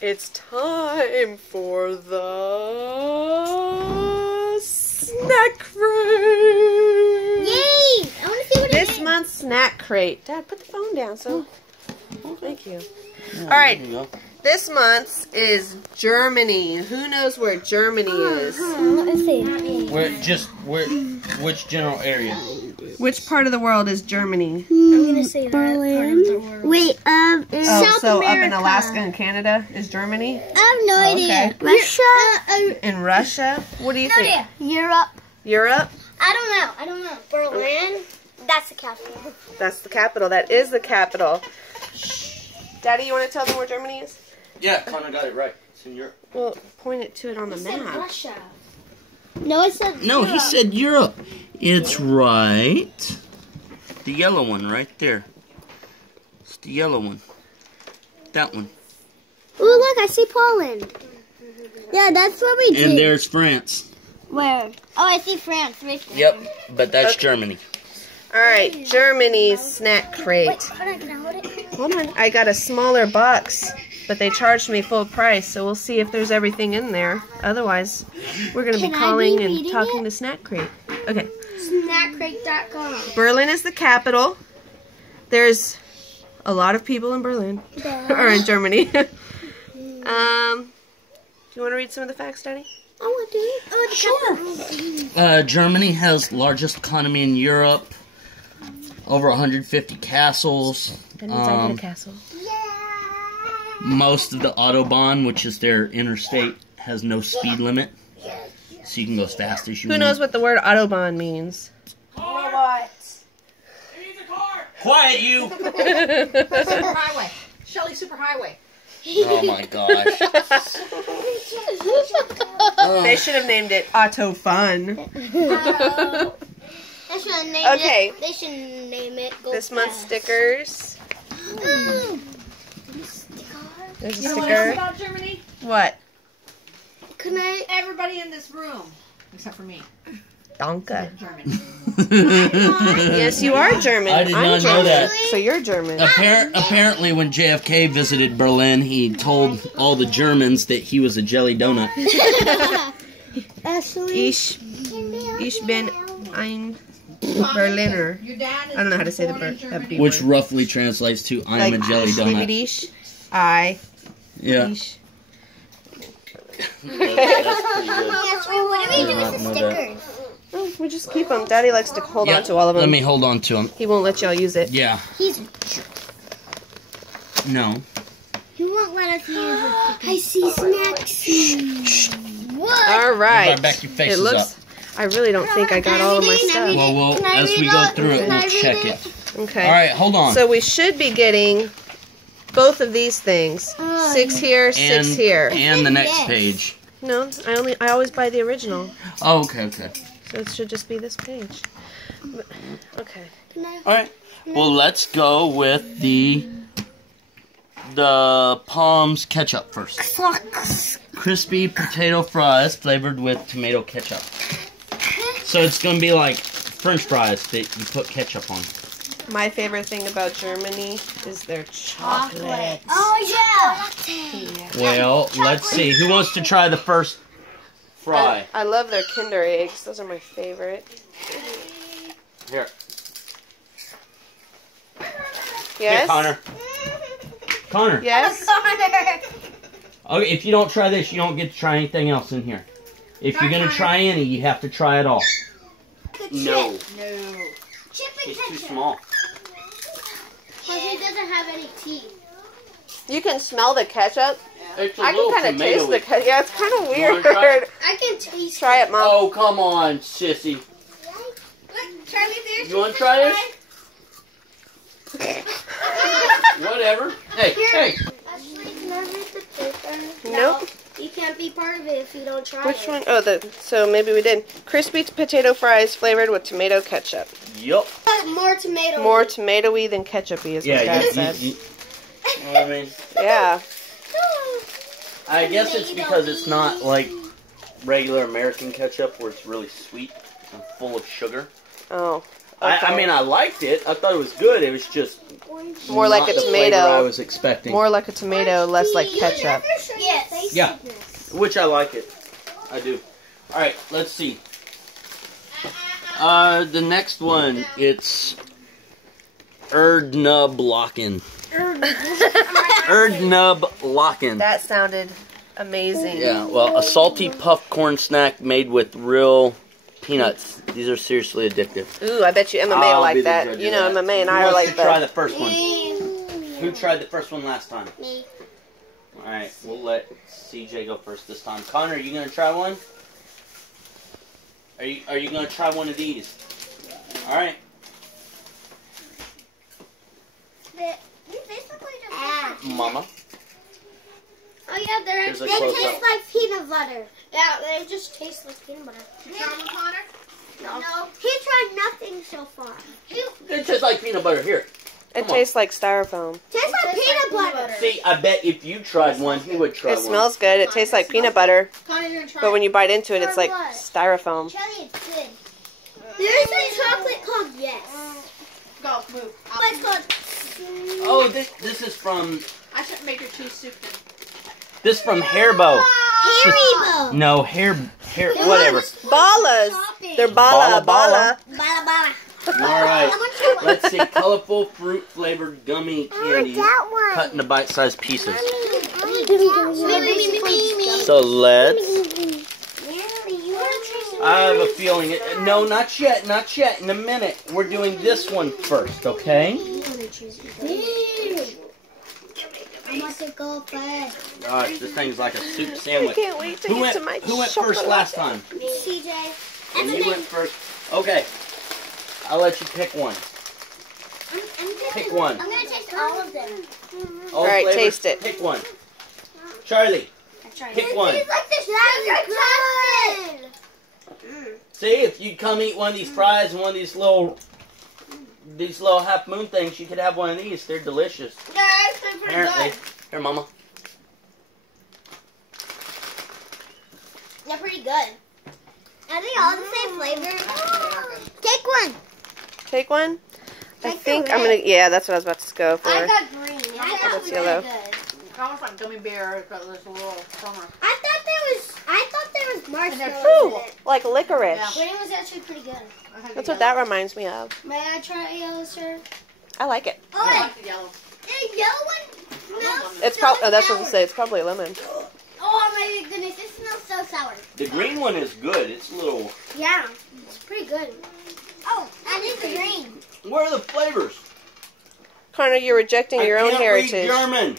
It's time for the snack crate! Yay! I want to see what it is. This month's snack crate. Dad, put the phone down. Thank you. Yeah, All right. there you go. This month's is Germany. Who knows where Germany is? Let's see. Which general area? Which part of the world is Germany? I'm gonna say Berlin. Wait, South so America. up in Alaska and Canada is Germany? I have no idea. Okay. Russia. In Russia? What do you think? idea. Europe. Europe? I don't know. Berlin. That's the capital. That's the capital. That is the capital. Daddy, you want to tell them where Germany is? Yeah, Connor got it right. It's in Europe. Well, point it to it on the Said map. Russia. No, it said No, Europe. he said Europe. It's right. The yellow one right there. It's the yellow one. That one. Ooh, look, I see Poland. Yeah, that's what we did. And there's France. Where? Oh, I see France. Right there. Yep, but that's Okay. Germany. All right, Germany's snack crate. Wait, hold on, can I hold it? Hold on. I got a smaller box, but they charged me full price, so we'll see if there's everything in there. Otherwise, we're going to be Can I calling be and reading talking it? to Snack Crate. Okay. Snackcrate.com. Berlin is the capital. There's a lot of people in Berlin, or in Germany. Do you want to read some of the facts, Daddy? I want to. Oh, Sure. Germany has largest economy in Europe. Over 150 castles. That means I need a castle. Most of the Autobahn, which is their interstate, has no speed limit. So you can go as fast as you Who want. knows what the word Autobahn means? What? It needs a car. Quiet, you! Superhighway. Shelley Superhighway. Oh my gosh. They should have named it Auto Fun. They should name Okay. it. They should name it. Go This month's Fast. stickers. There's a You know what else sticker. about Germany? What? Can I? Everybody in this room, except for me, Danke. German. Yes, you are German. I did I'm not know German, that. So you're German. Apparently, when JFK visited Berlin, he told all the Germans that he was a jelly donut. Ashley. Ich bin ein Berliner. Your dad is I don't know how to say the born in that Germany. B Which word. roughly translates to, I am a jelly ich liebe donut. dich. I. Yeah. Ich. Ashley, what do we do with the stickers? Oh, we just keep them. Daddy likes to hold Yeah, on to all of them. let me hold on to them. He won't let y'all use it. Yeah. No. He won't let us use it. I see snacks. What? All right. Gotta back your faces it looks. up. I really don't think I got all of my stuff. Well, Can I as read we go it? through it, Can I we'll read check it? it. Okay. All right, hold on. So we should be getting both of these things. 6 here, 6 here. And the next Yes. page. No, I always buy the original. Oh, okay. So it should just be this page. Okay. All right. Well, let's go with the Palms ketchup first. Crispy potato fries flavored with tomato ketchup. So it's gonna be like French fries that you put ketchup on. My favorite thing about Germany is their chocolate. Oh yeah. Well, let's see. Who wants to try the first fry? I love their Kinder eggs. Those are my favorite. Here. Yes? Here, Connor. Connor. Yes? Okay, if you don't try this, you don't get to try anything else in here. If you're gonna try any, you have to try it all. No. No. Chip and It's too ketchup. small. Because he doesn't have any teeth. You can smell the ketchup. It's a I little can kind of taste the tomatoey. ketchup. Yeah, it's kind of wanna weird. try it? I can taste Try it, Mom. Oh, come on, sissy. Look, Charlie, there's You want to try this? Whatever. Hey. Ashley, can I read the paper? Nope. You can't be part of it if you don't try Which it. one? Oh, so maybe we did. Crispy potato fries flavored with tomato ketchup. Yup. More tomato. More tomatoey than ketchupy is what Dad said. You know what I mean? Yeah. I guess it's because it's not like regular American ketchup where it's really sweet and full of sugar. Oh. I mean, I liked it. I thought it was good. It was just More like not a the flavor I tomato. was expecting. More like a tomato, less like ketchup. Yes. Yeah, which I like it. I do. All right, let's see. The next one, it's Erdnub Lock-In. Erdnub Lock-In. That sounded amazing. Yeah, well, a salty puff corn snack made with real peanuts. These are seriously addictive. Ooh, I bet you MMA I'll will be like the that. judge You of know, that. MMA and Who I are wants like to try the. the first one? Who tried the first one last time? Me. All right, we'll let CJ go first this time. Connor, are you gonna try one? Are you gonna try one of these? All right. These basically just Mama. Oh yeah, they Here's a taste close-up. like peanut butter. Yeah, they just taste like peanut butter. You try one, Connor? No. He tried nothing so far. It tastes like peanut butter. Here. It Come on. tastes like styrofoam. Tastes like peanut butter. See, I bet if you tried one, he would try It one. smells good. It tastes like peanut butter, Connor, you're gonna try but when you bite into it, it's For like what? styrofoam. Jelly, it's good. There's a chocolate called Yes. Go, move. It's called Oh, this is from I should make your cheese soup then. Haribo. Haribo. No, hair, whatever. Ballas. They're Bala bala. Bala bala. All right. Let's see, colorful fruit flavored gummy candies that one. cut into bite-sized pieces. Me. So let's. You want to try some? I have a feeling. No, not yet. Not yet. In a minute. We're doing this one first, okay? I want to go first. Gosh, this thing's like a soup I sandwich. can't wait to Who get went? to my Who went first chocolate. last time? CJ. And you went first. Okay. I'll let you pick one. Pick one. I'm gonna taste all of them. All All right, flavors, taste it. Pick one. Charlie, pick one. It's like the sugar chocolate. See, if you come eat one of these fries and one of these little half moon things, you could have one of these. They're delicious. Yeah, it's pretty Apparently. good. Here, Mama. They're pretty good. Are they all the same flavor? Take one. Take one. I Take the think I'm red. gonna. Yeah, that's what I was about to go for. I got green. That's That's yellow. good. Almost like gummy bear, but there's a little summer. I thought there was marshmallows Ooh, in it. like licorice. Yeah. Green was actually pretty good. That's what that reminds me of. May I try yellow, sir? I like it. Oh, I like the yellow. the yellow one smells It's so probably. Oh, that's what I sour. was gonna say. It's probably lemon. Oh my goodness, it smells so sour. The green one is good. It's a little. Yeah, it's pretty good. Oh, I need the green. Where are the flavors? Connor, you're rejecting your I own can't heritage. read German.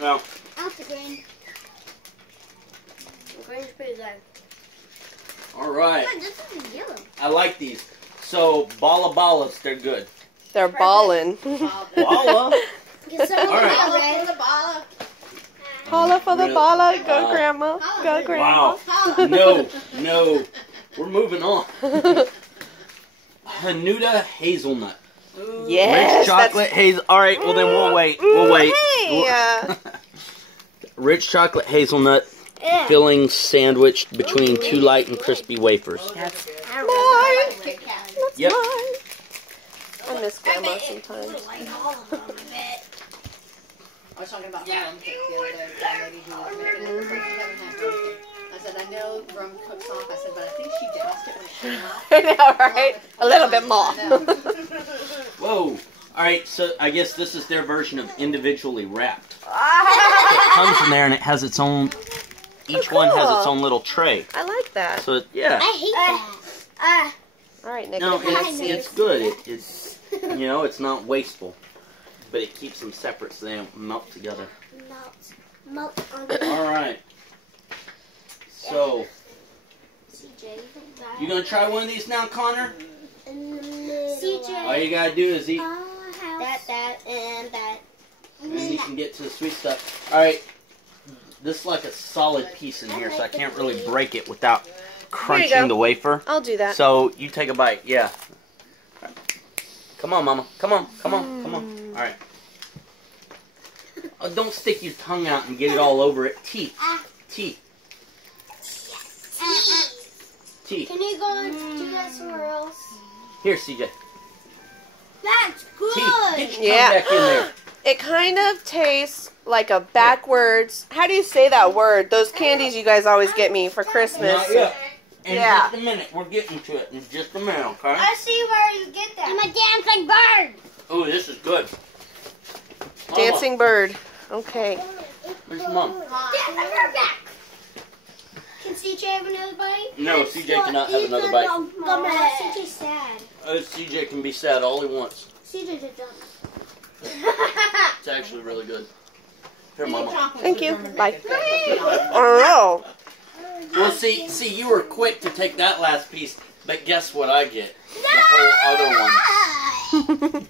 Well, I want the green. The green's pretty good. all right. Oh, this is yellow. I like these. So, ballas, they're good. They're ballin'. Balla? Get some of All right. the Bala red. for the bala. Holla for the Really? balla. Go, Wow. grandma. Go, grandma. Wow. No. We're moving on. Hanuta hazelnut. Yes. Rich chocolate hazel. All right, well then we'll wait. We'll wait. Hey, Rich chocolate hazelnut filling sandwiched between two light and crispy wafers. That's I mine. Kit Kat. That's Yep. mine. I miss grandma sometimes. like all of them, I bet. I was talking about rum cake the other day. The lady who was making it. She said she haven't had rum cake. I said, I know rum cooks off. I said, but I think she doused it when it came out. I know, right? A little bit more. I know. Whoa. All right, so I guess this is their version of individually wrapped. It comes in there and it has its own. Each one has its own little tray. I like that. So yeah. I hate that. All right, Nick. No, Nick. it's good. It's it's not wasteful, but it keeps them separate so they don't melt together. Melt on the All right. So CJ. you gonna try one of these now, Connor? CJ. All you gotta do is eat, That, and that. and you can get to the sweet stuff. All right. This is like a solid piece in here, so I can't really break it without go. crunching the wafer. I'll do that. So you take a bite, yeah. All right. Come on, Mama. Come on. All right. Oh, don't stick your tongue out and get it all over it. Teeth. T. Can you go and do that somewhere else? Here, CJ. That's good. T, get your Yeah. tongue back in there. It kind of tastes like a backwards. How do you say that word? Those candies you guys always get me for Christmas. Not yet. In Yeah. just a minute. We're getting to it in just a minute, okay? I see where you get that. I'm a dancing bird. Oh, this is good. Mama, Dancing bird. Okay. where's Mom? Dancing bird back. Can CJ have another bite? No, CJ cannot have another bite. CJ's sad. CJ can be sad all he wants. CJ's a dumb. It's actually really good. Here, Mama. Thank you. Bye. Oh Well, see, you were quick to take that last piece, but guess what I get? The whole other one.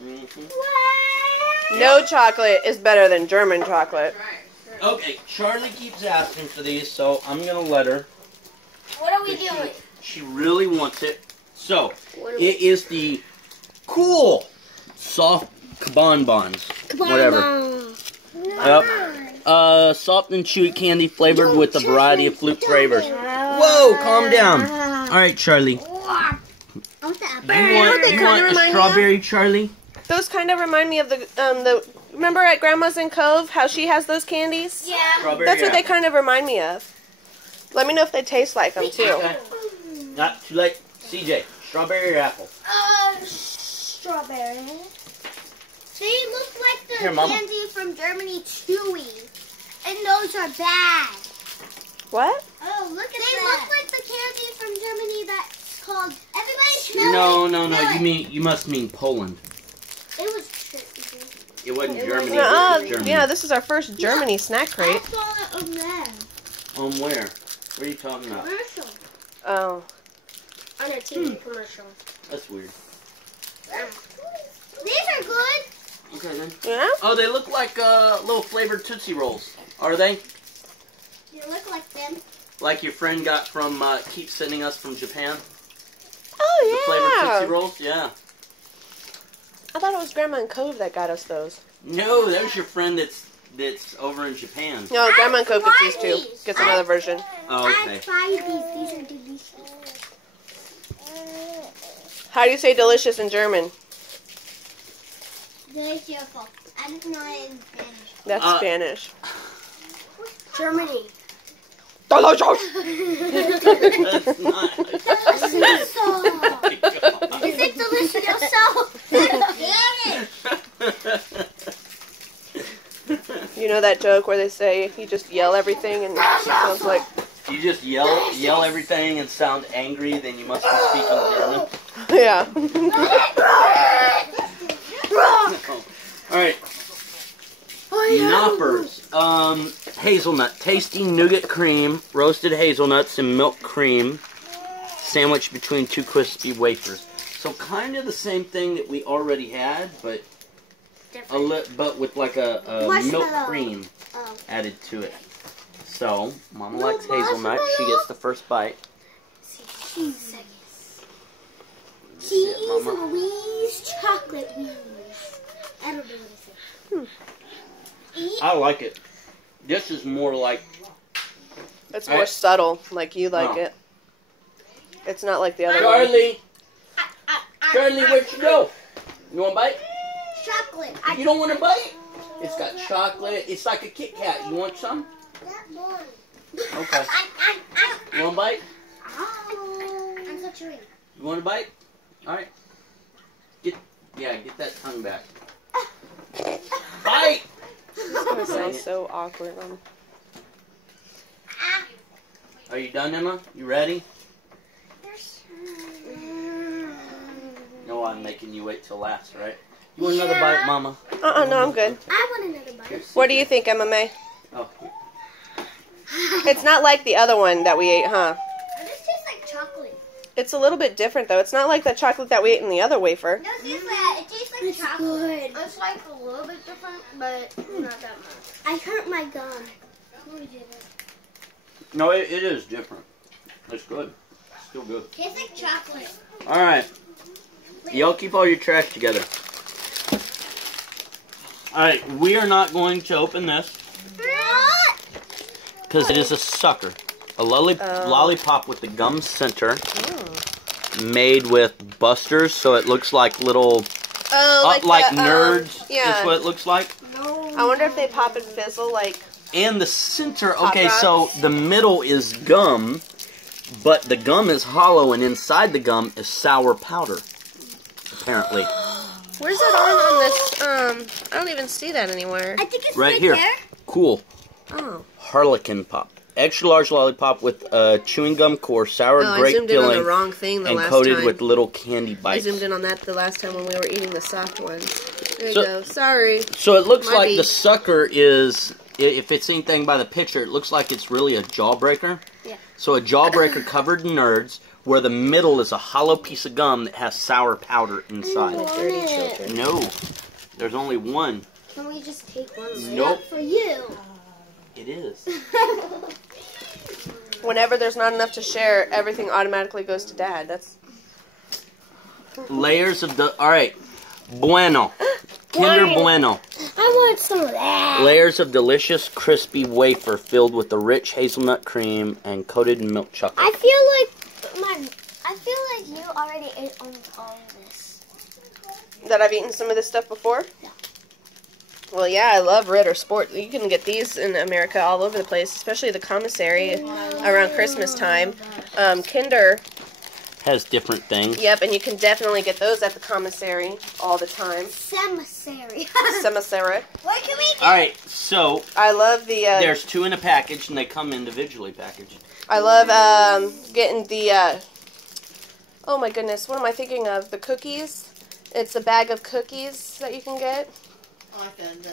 no. No chocolate is better than German chocolate. Okay, Charlie keeps asking for these, so I'm gonna let her. What are we doing? She really wants it. So, it is the cool soft bonbons. Whatever. Yep. Soft and chewy candy flavored with a variety of fruit flavors. Whoa, calm down. All right, Charlie. You want a strawberry, Charlie? Those kind of remind me of the remember at Grandma's in Cove how she has those candies? Yeah. Strawberry. That's what they apple. kind of remind me of. Let me know if they taste like them too. Okay. Not too late. CJ, strawberry or apple? Strawberry. They look like the Here, Mama. candy from Germany, chewy. And those are bad. What? Oh, look at that. They look like the candy from Germany that's called... Everybody smell it. No. Smell You must mean Poland. It was... It wasn't Germany. No, It was Germany. yeah, this is our first Germany snack I crate. saw it over there. Where? What are you talking about? Commercial. Oh. On a TV commercial. That's weird. These are good. Okay then. Yeah? Oh, they look like little flavored Tootsie Rolls. Are they? They look like them. Like your friend got from, keeps sending us from Japan? The Oh, flavored Tootsie yeah. Rolls? Yeah. I thought it was Grandma in Cove that got us those. No, that was your friend that's over in Japan. No, Grandma in Cove gets these tried too. these. Gets another version. Oh, I okay. tried these. These are delicious. How do you say delicious in German? Delicious. I don't know it in Spanish. That's Spanish. Germany. Delicious! That's not. Is it delicious? You know that joke where they say you just yell everything and it sounds like... You just yell everything and sound angry, then you must be speaking German. Yeah. Alright. Knoppers. Hazelnut. Tasty nougat cream, roasted hazelnuts, and milk cream sandwiched between two crispy wafers. So kind of the same thing that we already had, but but with like a milk cream added to it. So, Mama likes hazelnut. She gets the first bite. Cheese Mama. wheeze, chocolate wheeze. I don't know what to say. I like it. This is more like... It's more subtle, like you like Oh. it. It's not like the other one. Charlie! Charlie, where'd you go? You want a bite? Chocolate. You don't want a bite? It's got chocolate. It's like a Kit Kat. You want some? Okay. You want a bite? I'm so chewy. You want a bite? Alright. Get that tongue back. Bite! It's gonna sound so awkward. Are you done, Emma? You ready? No, I'm making you wait till last, right? You want another bite, Mama? No, I'm good. I want another bite. What do you think, Emma May? Oh, It's not like the other one that we ate, huh? This tastes like chocolate. It's a little bit different, though. It's not like the chocolate that we ate in the other wafer. No, it tastes like chocolate. Good. It's like a little bit different, but not that much. I hurt my gum. no, it is different. It's good. Still good. Tastes like chocolate. Alright. Y'all keep all your trash together. Alright, we are not going to open this because it is a sucker. A lollipop with the gum center. Made with busters, so it looks like little... like nerds. Yeah. Is what it looks like. I wonder if they pop and fizzle like... And the center... Pop Okay, Rocks. so the middle is gum, but the gum is hollow, and inside the gum is sour powder. Apparently. Where's that on this? I don't even see that anywhere. I think it's Right here. there. Cool. Oh. Harlequin pop. Extra large lollipop with chewing gum core, sour I grape zoomed in on the filling, wrong thing the and last coated time. with little candy I bites. zoomed in on that the last time when we were eating the soft ones. There you So- go. Sorry. So it looks Might like be. the sucker is, if it's anything by the picture, it looks like it's really a jawbreaker. Yeah. So a jawbreaker covered in nerds, where the middle is a hollow piece of gum that has sour powder inside. Dirty children. No, there's only one. Can we just take one? Nope. For you. It is. Whenever there's not enough to share, everything automatically goes to Dad. That's Layers of the, alright, Bueno. Kinder Bueno. I want some of that. Layers of delicious, crispy wafer filled with the rich hazelnut cream and coated in milk chocolate. I feel like you already ate almost all of this. that I've eaten some of this stuff before. Yeah. Well, yeah, I love Ritter Sport. You can get these in America all over the place, especially the commissary around Christmas time. Kinder, Has different things. yep, and you can definitely get those at the commissary all the time. Commissary. Commissary. What can we get? Alright, so I love the. there's 2 in a package and they come individually packaged. I love getting the. Oh my goodness, what am I thinking of? The cookies. It's a bag of cookies that you can get. Like the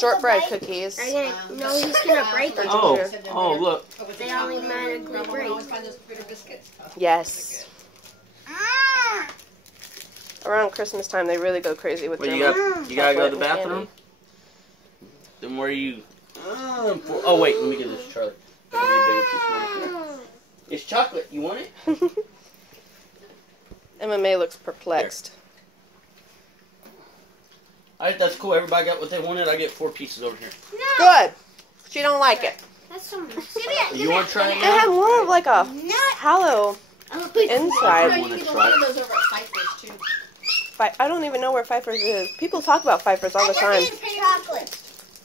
Shortbread cookies. No, he's gonna break them. Oh, look. They automatically break. always find those bitter biscuits. Yes. Around Christmas time, they really go crazy with Well, their you gotta go to the chocolate and bathroom? Then where are you? Oh, wait, let me get this, Charlie. Let me get a bigger piece, Mama. It's chocolate. You want it? candy. MMA looks perplexed. Alright, that's cool. Everybody got what they wanted. I get 4 pieces over here. Good. She don't like it. That's so much. You want to try it It had now? more of like a hollow inside. You can get one of those over at Pfeiffer's too. I don't even know where Pfeiffer's is. People talk about Pfeiffer's all the time. Chocolate.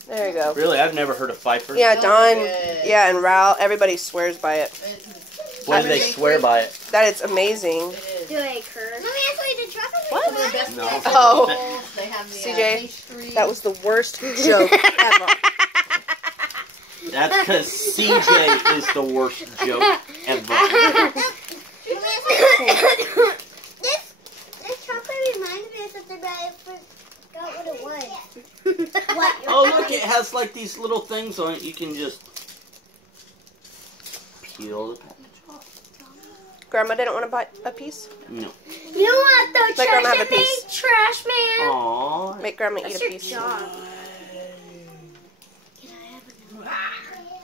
There you go. Really? I've never heard of Pfeiffer. Yeah, Don. Good. Yeah, and Raul. Everybody swears by it. Why do they swear by it? That it's amazing. Do I curse? Let me actually the chocolate. What? The best No. cakes, Oh. They have the CJ, pastry. That was the worst joke ever. That's because CJ is the worst joke ever. This chocolate reminds me of something, but I forgot what it was. What? Oh, look, it has like these little things on it. You can just peel the package off. Grandma didn't want to buy a piece? No. You want the Let Grandma trash have a piece. big trash man? Aww. Make Grandma That's eat a your piece. job.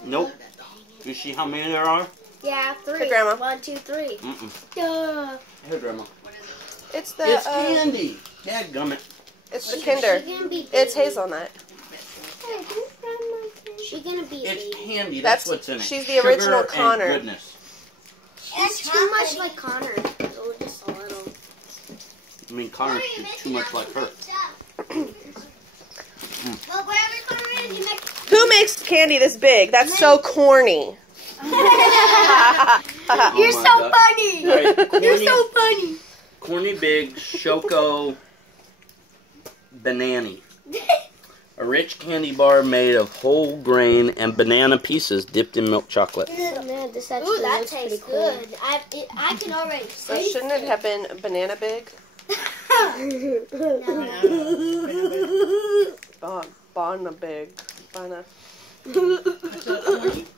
Nope. You see how many there are? Yeah, 3. Hey, Grandma. 1, 2, 3. Mm-mm. Duh. Here, Grandma. It's the It's candy. Dadgummit. it's the Kinder. She gonna be It's baby. hazelnut. She gonna be It's baby. candy. That's- That's what's in it. she's the Sugar original and Connor. Goodness. That's too much like Connor. So just a little. I mean, Connor's too much like her. Well, wherever Connor is, you make. Who makes candy this big? That's so corny. You're Oh so my God. funny. All right, You're corny, so funny. corny big Choco Banani. A rich candy bar made of whole grain and banana pieces dipped in milk chocolate. Oh, man, this actually Ooh, that tastes good. I can already So taste shouldn't it have been banana big? Bana big. Bana.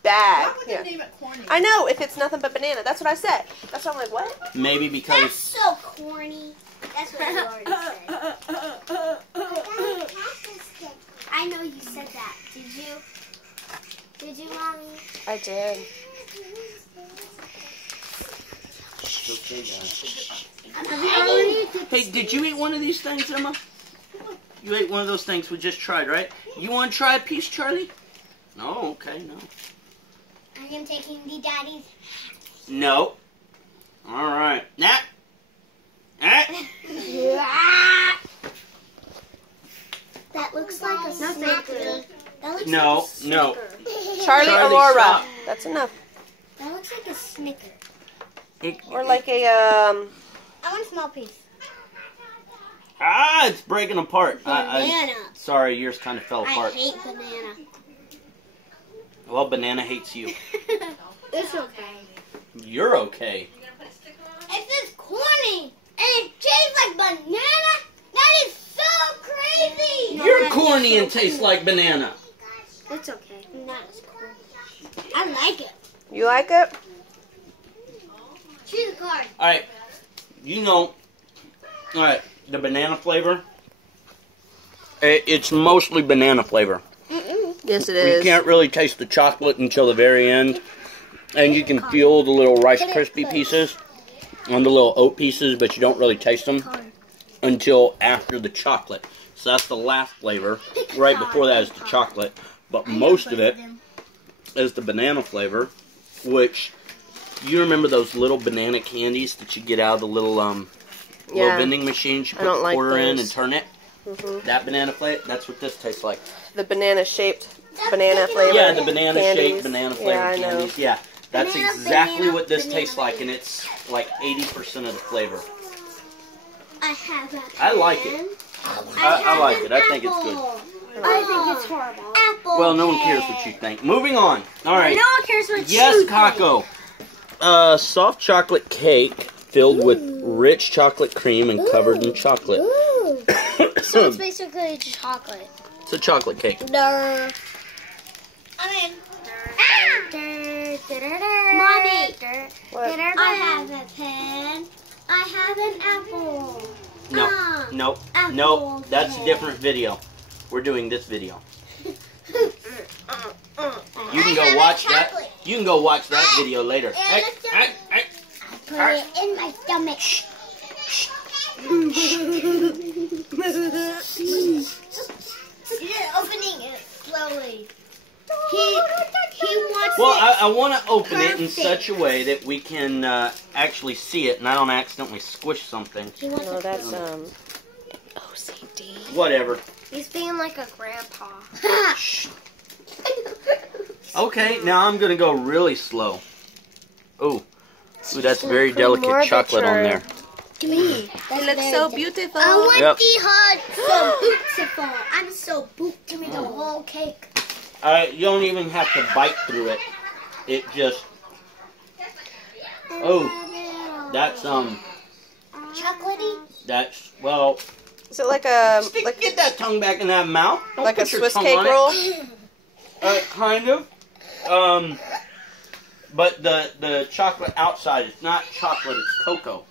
Bag. Why would Yeah. they name it corny? I know, if it's nothing but banana. That's what I said. That's why I'm like, what? Maybe That's because so corny. That's what you already said. I know you said that. Did you? Did you, Mommy? I did. Hey, did you eat one of these things, Emma? You ate one of those things we just tried, right? You want to try a piece, Charlie? No, okay, no. I am taking the daddy's. No. All right. Nah. That looks like a snicker. That looks No, like a no. Snicker. Charlie Aurora. stop. That's enough. That looks like a Snicker. Or like a I want a small piece. It's breaking apart. Banana. Sorry, yours kind of fell I apart. hate banana. Well, banana hates you. It's okay. You're okay. It says corny and it tastes like banana. That is so crazy. You're corny and taste like banana. It's okay. Not as corny. I like it. You like it? Choose a card. All right. You know. All right. The banana flavor. It's mostly banana flavor. Yes, it You is. can't really taste the chocolate until the very end. And you can feel the little Rice Krispie pieces and the little oat pieces, but you don't really taste them until after the chocolate. So that's the last flavor. Right before that is the chocolate. But most of it is the banana flavor, which you remember those little banana candies that you get out of the little little vending machines you put the quarter in and turn it? That banana flavor, that's what this tastes like. The banana-shaped banana flavor. Yeah, the banana-shaped candies. banana flavored Yeah, I know. candies. Yeah, that's Banana, exactly banana, what this banana, tastes like, and it's like 80% of the flavor. I have a I like it. I like it. I think it's good. I think it's horrible. Apple. Well, no one cares what you think. Moving on. All right. No one cares what Yes, you think. Kako. Soft chocolate cake filled with rich chocolate cream and covered in chocolate. Ooh. So it's basically chocolate. It's a chocolate cake. I'm in. Mommy, What? I have a pen. I have an apple. No, no, apple no. That's a cake. different video. We're doing this video. You can go watch that. You can go watch that video later. Hey, hey, hey. Put it in my stomach. You're opening it slowly. He wants Well, it. I want to open it in perfect. such a way that we can actually see it, and I don't accidentally squish something. He wants No, it that's perfect. OCD. Whatever. He's being like a grandpa. Okay, now I'm gonna go really slow. Ooh, that's very For delicate more chocolate on there. Give me. It looks so beautiful. I want Yep. the hot, so beautiful. I'm so boot. Give me the whole cake. You don't even have to bite through it. It just. Oh, that's chocolatey. That's well. Is it like a Get that tongue back in that mouth. Don't like a put your Swiss tongue cake on it. roll? Kind of. But the chocolate outside, it's not chocolate, it's cocoa.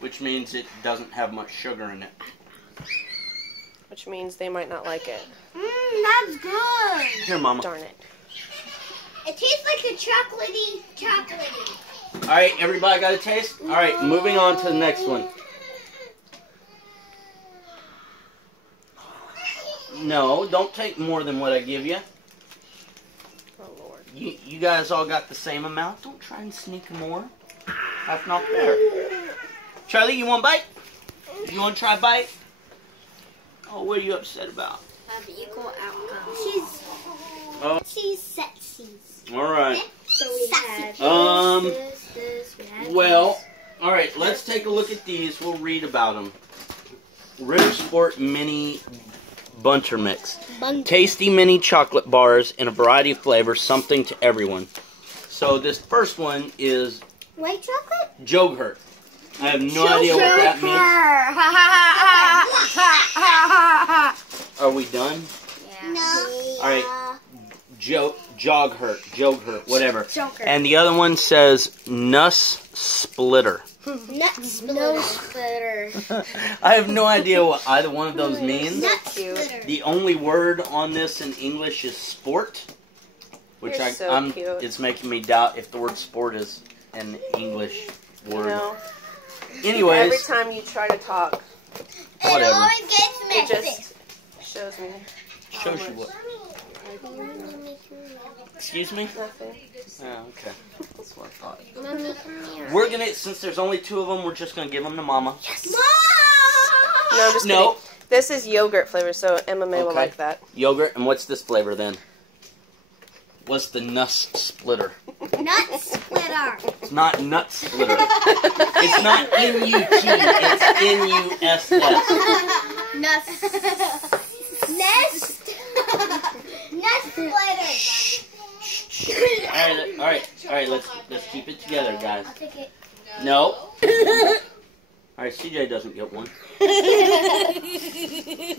Which means it doesn't have much sugar in it. Which means they might not like it. That's good. Here, Mama. Darn it. It tastes like a chocolatey. Alright, everybody got a taste? Alright, moving on to the next one. No, don't take more than what I give you. Oh, Lord. You guys all got the same amount. Don't try and sneak more. That's not fair. Charlie, you want a bite? You want to try a bite? Oh, what are you upset about? Have equal outcome. She's sexy. Alright. So we had this, we had Well, alright, let's take a look at these. We'll read about them. Ritter Sport Mini Bunter Mix. Tasty mini chocolate bars in a variety of flavors, something to everyone. So this first one is white chocolate? Joghurt. I have no idea what that means. Are we done? Yeah. No. Alright. Joghurt, whatever. Joker. And the other one says Nuss Splitter. Nut splitter. I have no idea what either one of those means. Nut splitter. The only word on this in English is sport, which You're so I'm. cute. It's making me doubt if the word sport is an English word. No. Anyways, Every time you try to talk, It whatever. always gets it messy. just shows me. Shows you what. Excuse me? Nothing. Oh, okay. That's what I thought. Mommy, come here. We're gonna, since there's only 2 of them, we're just gonna give them to Mama. Yes. No, I'm just No. kidding. This is yogurt flavor, so Emma May will Okay. like that. Yogurt, and what's this flavor then? What's the Nuss Splitter? Nut splitter. It's not Nut Splitter. It's not N-U-T, it's N-U-S-S. Nut. Nest. Nut splitter. Alright, let's keep it together, guys. I'll take it. No. Alright, CJ doesn't get one.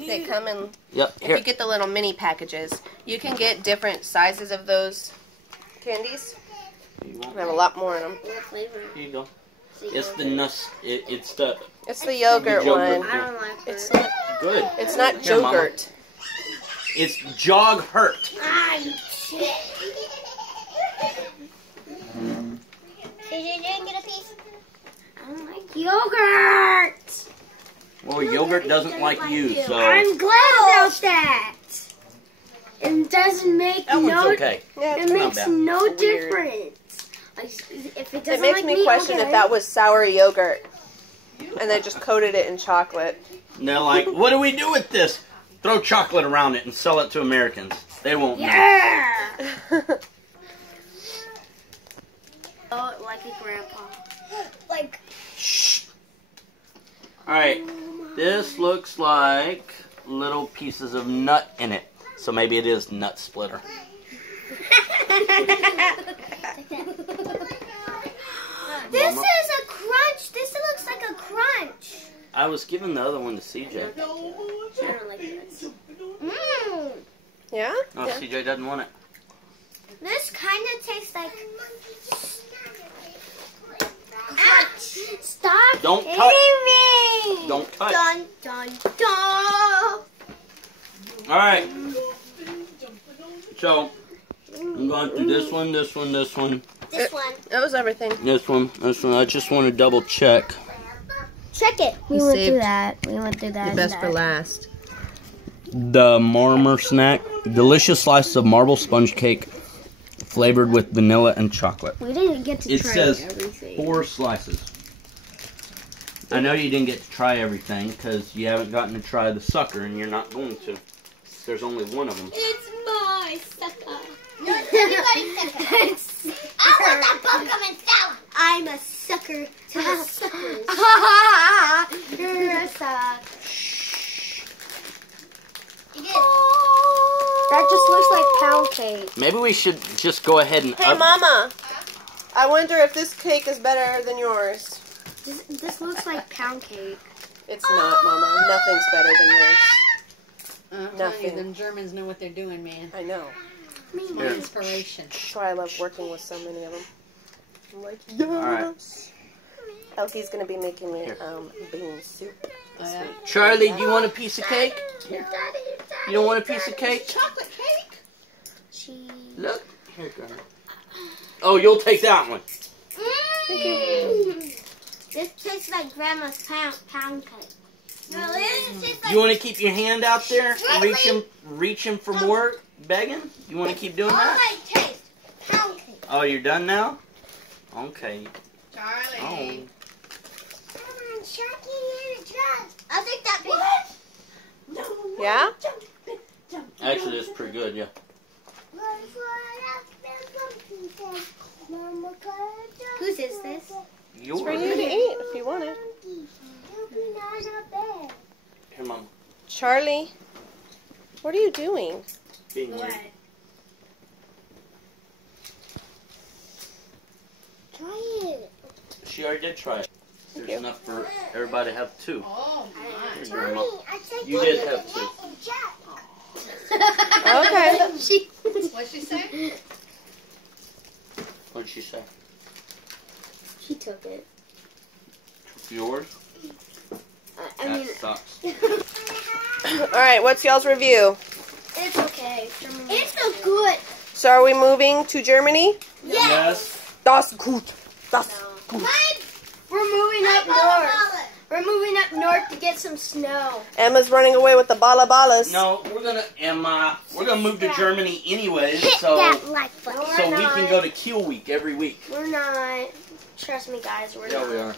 They come in, Yep, if here. you get the little mini packages, you can get different sizes of those candies. You want- They have a lot more in them. What flavor? Here you go. It's the Nuss, it's the It's the yogurt yogurt. one. I don't like it. It's not, good. it's not Here, Mama. yogurt. It's Jog Hurt. Ah, you shit. Did you get a piece? I don't like yogurt. Well, yogurt doesn't like you, so I'm glad about that. It doesn't make that one's no. okay. Yeah, It not makes bad. no It's weird. difference. Like, if it doesn't It makes like me question okay. if that was sour yogurt and they just coated it in chocolate. And they're like, what do we do with this? Throw chocolate around it and sell it to Americans. They won't know. Yeah. Oh, like a grandpa. Like. Alright, this looks like little pieces of nut in it. So maybe it is Nut Splitter. This is a crunch. This looks like a crunch. I was giving the other one to CJ. I don't like this. Mmm. Yeah? No, Yeah. CJ doesn't want it. This kind of tastes like. Ah, stop Don't hitting touch. me. Don't touch. Dun dun dun. Alright. So, I'm going through this one, this one, this one, This one. That was everything. this one, this one. I just want to double check. Check it. We You went through saved that. We went through that. The and best that. for last. The Marmor snack. Delicious slice of marble sponge cake flavored with vanilla and chocolate. We didn't get to It try says everything. 4 slices. I know you didn't get to try everything because you haven't gotten to try the sucker and you're not going to. There's only one of them. It's my sucker. No, it's anybody's sucker. I want that bubblegum salad. I'm a sucker to the suckers. You're a sucker. That just looks like pound cake. Maybe we should just go ahead and Hey, Mama. I wonder if this cake is better than yours. This looks like pound cake. It's not, Mama. Nothing's better than yours. Nothing. Them Germans know what they're doing, man. I know. It's my Here. inspiration. That's why I love working with so many of them. I'm like, yes. Alright. Elfie's going to be making me Here. bean soup. Oh, yeah. Charlie, do you want a piece of cake? You don't want a piece of cake? Chocolate cake? Cheese. Look. Here, go. Oh, you'll take that one. This tastes like Grandma's pound cake. No, this tastes like You want to keep your hand out there, reaching for more, begging? You want to keep doing that? taste pound cake. Oh, you're done now? Okay. Charlie. Oh. Come on, Sharky, you're a drug. I'll take that piece. Yeah? Actually, it's pretty good, yeah. Whose is this? Yours. For you to eat if you want it. Here, Mom. Charlie, what are you doing? Being weird. Try it. She already did try it. There's you. enough for everybody to have 2. Oh, my. Here's your Mom. I said You did have 2. Okay. What'd she say? What'd she say? She took it. Yours? I mean, That sucks. Alright, what's y'all's review? it's okay. It's so good. So are we moving to Germany? Yes. Das gut. Das gut. We're moving up north. We're We're moving up north to get some snow. Emma's running away with the bala balas. No, Emma, we're gonna move to Germany anyways, so button. we can go to Kiel Week every week. We're not. Trust me, guys. We're Yeah, not. we are.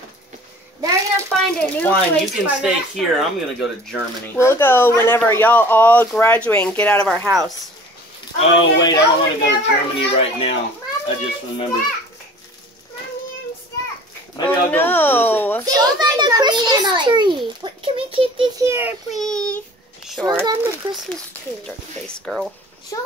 They're gonna find a new Fine, place. you can for stay next here. summer. I'm gonna go to Germany. We'll go whenever y'all all graduate and get out of our house. Oh wait, I don't want to go to Germany right now. I just remembered. Maybe I'll go no. Show them the Christmas tree. Can we keep these here, please? Sure. Show them the Christmas tree. Dirty face girl. Show them.